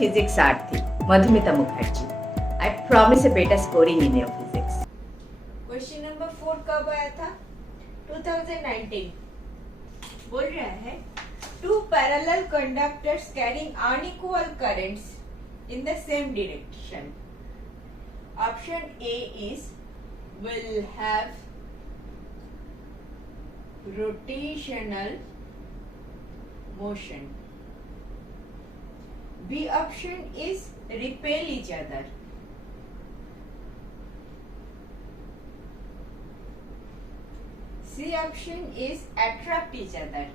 Physics आर्ट थी Madhumita Mukherjee. I promise a better scoring in your physics. Question number 4 कब आया था? 2019. बोल रहा है two parallel conductors carrying unequal currents in the same direction. Option A is will have rotational motion. B option is repel each other. C option is attract each other.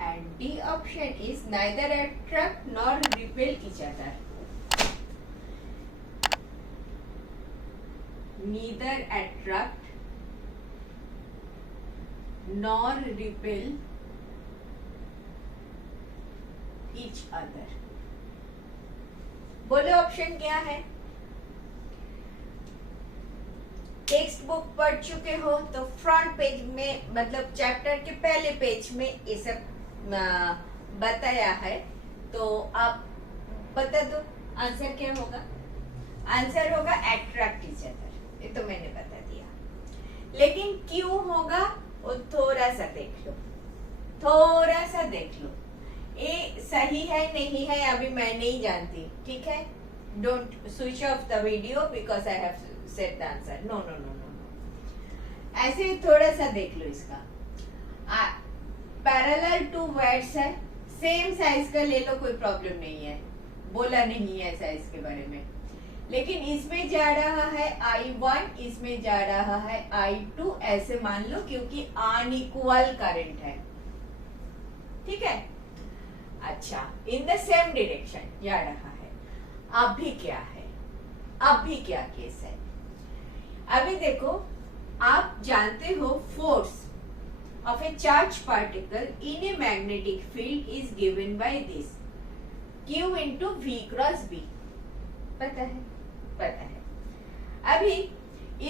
And D option is neither attract nor repel each other. Neither attract nor repel each other. बोलो option क्या है? Text book पढ़ चुके हो तो front page में मतलब chapter के पहले पेज में ये सब बताया है, तो आप बता दो आंसर क्या होगा. आंसर होगा अट्रैक्ट ईच अदर. ये तो मैंने बता दिया, लेकिन क्यों होगा वो थोड़ा सा देख लो, थोड़ा सा देख लो. ये सही है नहीं है अभी मैं नहीं जानती, ठीक है. Don't switch off the video because I have set the answer. No no no no no, ऐसे थोड़ा सा देख लो. इसका पैरेलल टू वर्ड्स है, सेम साइज का ले लो, कोई प्रॉब्लम नहीं है, बोला नहीं है साइज के बारे में. लेकिन इसमें जा रहा है I1, इसमें जा रहा है I2, ऐसे मान लो क्योंकि अनइक्वल करंट है, ठीक है. अच्छा, इन द सेम डायरेक्शन जा रहा है. अभी क्या है, अभी क्या केस है? अभी देखो, आप जानते हो force of a charged particle in a magnetic field is given by this Q into V cross B. पता है, पता है. अभी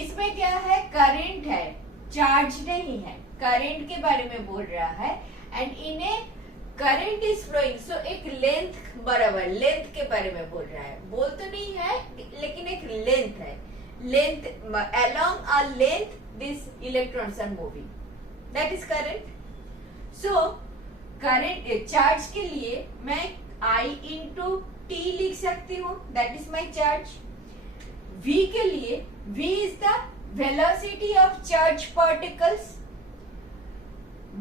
इसमें क्या है, करंट है, चार्ज नहीं है. करंट के बारे में बोल रहा है and in a current is flowing, so एक लेंथ बराबर लेंथ के बारे में बोल रहा है. बोल तो नहीं है लेकिन एक लेंथ है. Length along a length this electrons are moving. That is current. So current charge के लिए मैं I into T लिख सकती हूँ, that is my charge. V के लिए V is the velocity of charged particles.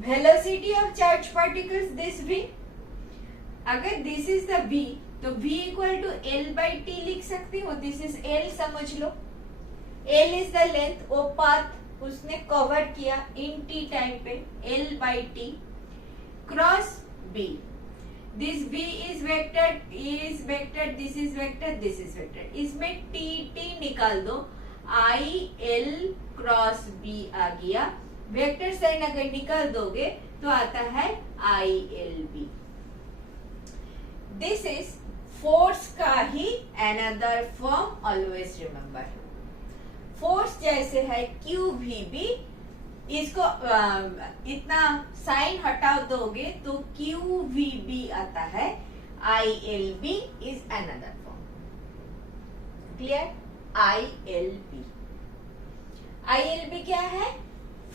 Velocity of charged particles, this V. अगर this is the V तो V equal to L by T लिख सकती हूँ. This is L समझ लो. L is the length, वो path उसने cover किया इन टी टाइम पे, L by t cross B. This B is vector, is vector, this is vector, this is vector. इसमें टी टी निकाल दो, I L क्रॉस B आ गया. वेक्टर साइन अगर निकाल दोगे तो आता है I L B. This is force का ही another form. Always remember, force जैसे है QVB, इसको इतना साइन हटा दोगे तो QVB आता है. ILB is another form. Clear? ILB. ILB क्या है?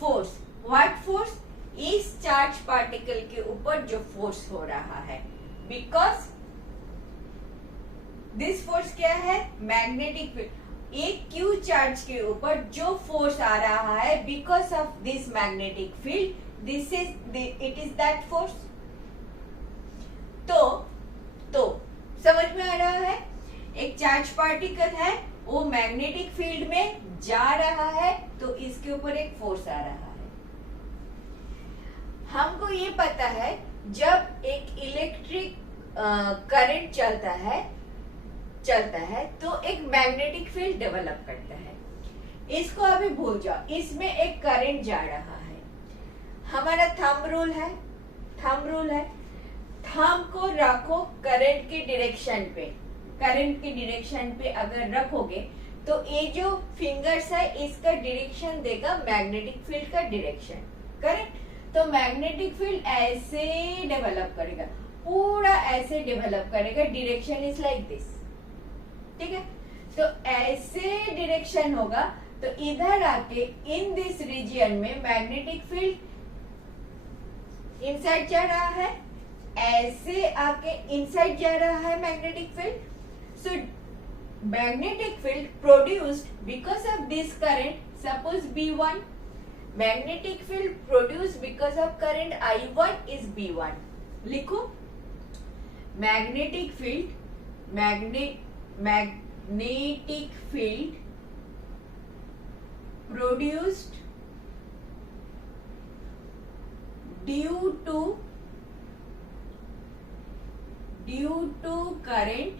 फोर्स. What force? इस चार्ज पार्टिकल के ऊपर जो फोर्स हो रहा है. बिकॉज दिस फोर्स क्या है? Magnetic field. एक क्यू चार्ज के ऊपर जो फोर्स आ रहा है because of this magnetic field, this is it is that force. तो समझ में आ रहा है, एक चार्ज पार्टिकल है, वो मैग्नेटिक फील्ड में जा रहा है तो इसके ऊपर एक फोर्स आ रहा है. हमको ये पता है जब एक इलेक्ट्रिक करंट चलता है तो एक मैग्नेटिक फील्ड डेवलप करता है. इसको अभी भूल जाओ, इसमें एक करंट जा रहा है. हमारा थंब रूल है, थंब को रखो करंट के डायरेक्शन पे. करंट के डायरेक्शन पे अगर रखोगे तो ये जो फिंगर्स है इसका डायरेक्शन देगा मैग्नेटिक फील्ड का डायरेक्शन. करेक्ट? तो मैग्नेटिक फील्ड ऐसे डेवलप करेगा, पूरा ऐसे डेवलप करेगा, डायरेक्शन इज लाइक दिस, ठीक है। तो ऐसे डायरेक्शन होगा, तो इधर आके इन दिस रीजन में मैग्नेटिक फील्ड इनसाइड जा रहा है, ऐसे आके इनसाइड जा रहा है magnetic field. So magnetic field produced because of this current, suppose B1, magnetic field produced because of current I1 is B1। लिखो, magnetic field magnetic field produced due to current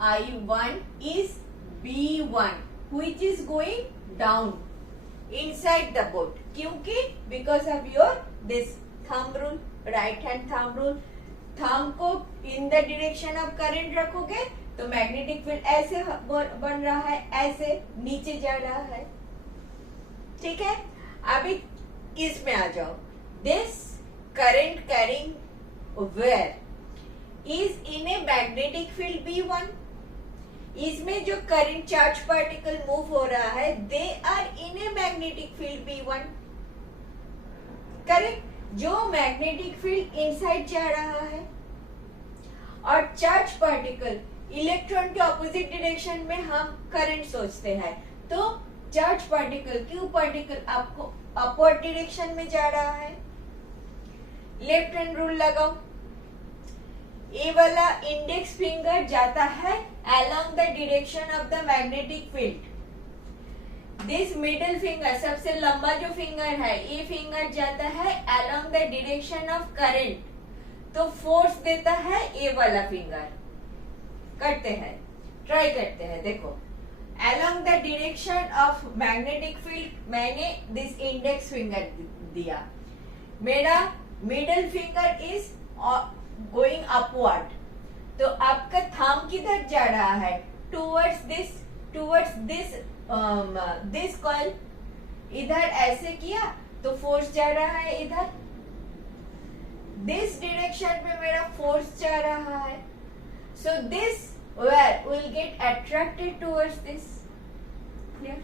I1 is B1 which is going down inside the boat, क्योंकि because of your this thumb rule, right hand thumb rule, thumb को in the direction of current रखोगे तो magnetic field ऐसे बन रहा है, ऐसे नीचे जा रहा है, ठीक है। अभी इसमें आ जाओ, this current carrying wire is in a magnetic field B1। इसमें जो करंट चार्ज पार्टिकल मूव हो रहा है, they are in a magnetic field B1, correct. जो मैग्नेटिक फील्ड इनसाइड जा रहा है और चार्ज पार्टिकल इलेक्ट्रॉन के ऑपोजिट डायरेक्शन में हम करंट सोचते हैं, तो चार्ज पार्टिकल क्यू पार्टिकल आपको अपवर्ड डायरेक्शन में जा रहा है। लेफ्ट हैंड रूल लगाओ, ए वाला इंडेक्स फिंगर जाता है along the direction of the magnetic field. This middle finger, सबसे लंबा जो फिंगर है, ये फिंगर जाता है along the direction of current, तो फोर्स देता है ये वाला फिंगर। करते हैं, ट्राई करते हैं, देखो, along the direction of magnetic field मैंने दिस इंडेक्स फिंगर दिया, मेरा middle finger is going upward, तो आपका थंब किधर जा रहा है, टुवर्ड्स दिस दिस कॉइल। इधर ऐसे किया तो फोर्स जा रहा है इधर, दिस डायरेक्शन में मेरा फोर्स जा रहा है, so this wire will get attracted towards this, clear.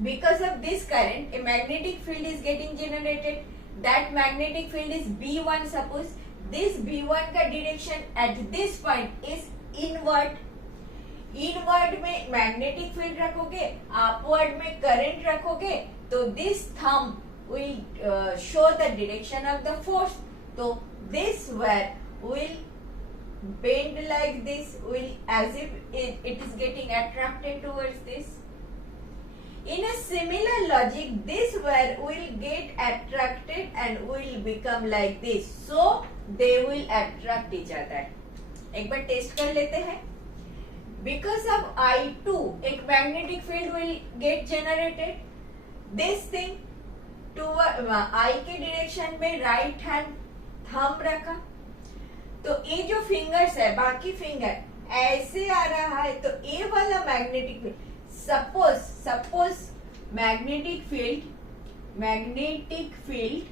Because of this current, a magnetic field is getting generated. That magnetic field is B1. Suppose this B1 का direction at this point is inward. Inward में magnetic field रखोगे, upward में current रखोगे, तो this thumb will show the direction of the force, तो this wire will bend like this, will as if it is getting attracted towards this. In a similar logic, this wire will get attracted and will become like this, so they will attract each other. एक बार test कर लेते हैं। Because of I2, एक magnetic field will get generated. This thing to I के direction में right hand thumb रखा, तो ये जो फिंगर्स है, बाकी फिंगर ऐसे आ रहा है, तो ये वाला magnetic field, suppose magnetic field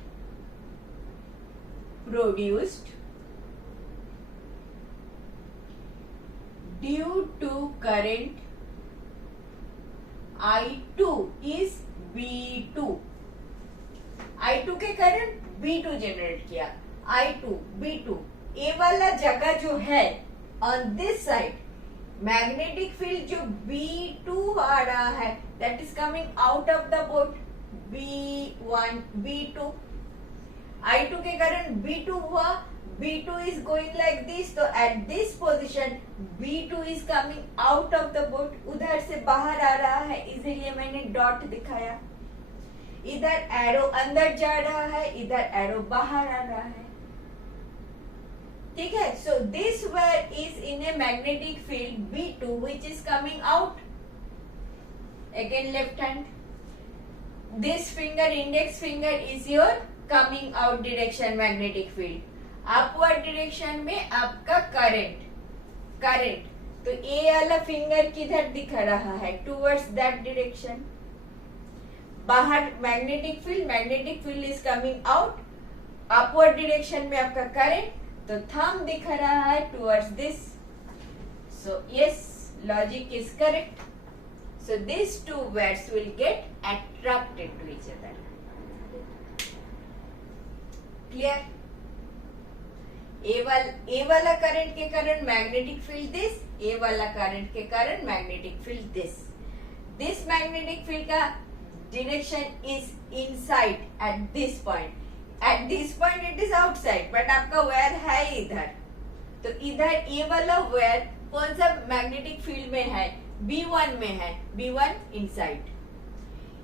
produced due to current I2 is B2, I2 के करंट B2 जनरेट किया, I2 B2, ये वाला जगह जो है on this side, magnetic field जो B2 आ रहा है, that is coming out of the boat, B1 B2, I2 के करंट B2 हुआ, B2 is going like this, तो at this position B2 is coming out of the boat, उधर से बाहर आ रहा है, इसीलिए मैंने डॉट दिखाया। इधर एरो अंदर जा रहा है, इधर एरो बाहर आ रहा है, ठीक है। So this wire is in a magnetic field B2 which is coming out, again left hand, this finger, index finger is your coming out direction magnetic field, upward direction में आपका करंट, तो ये वाला फिंगर किधर दिखा रहा है, towards that direction. बाहर magnetic field is coming out, upward direction में आपका करंट, तो थंब दिख रहा है towards this. So yes, logic is correct. So these two wires will get attracted to each other. Clear? ए वाला करंट के कारण मैग्नेटिक फील्ड दिस, ए वाला करंट के कारण magnetic field this. This magnetic field का direction is inside at this point. At this point it is outside, but आपका wire है इधर. तो इधर ए वाला वायर कौन सा मैग्नेटिक फील्ड में है? B1 में है, B1 इनसाइड.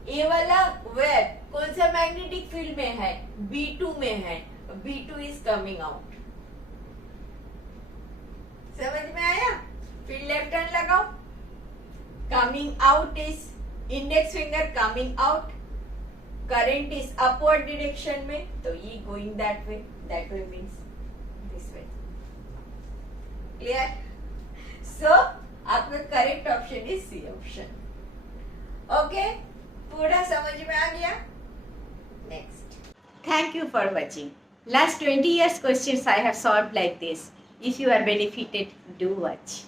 ए वाला वायर कौन सा मैग्नेटिक फील्ड में है? B2 में है, B2 इज कमिंग आउट. समझ में आया? फिर लेफ्ट हैंड लगाओ. Coming out is index finger coming out, current is upward direction में, तो ये going that way means this way. Clear? So आपका correct option is C option. Okay, पूरा समझ में आ गया? Next. Thank you for watching. Last 20 years questions I have solved like this. If you are benefited, do watch.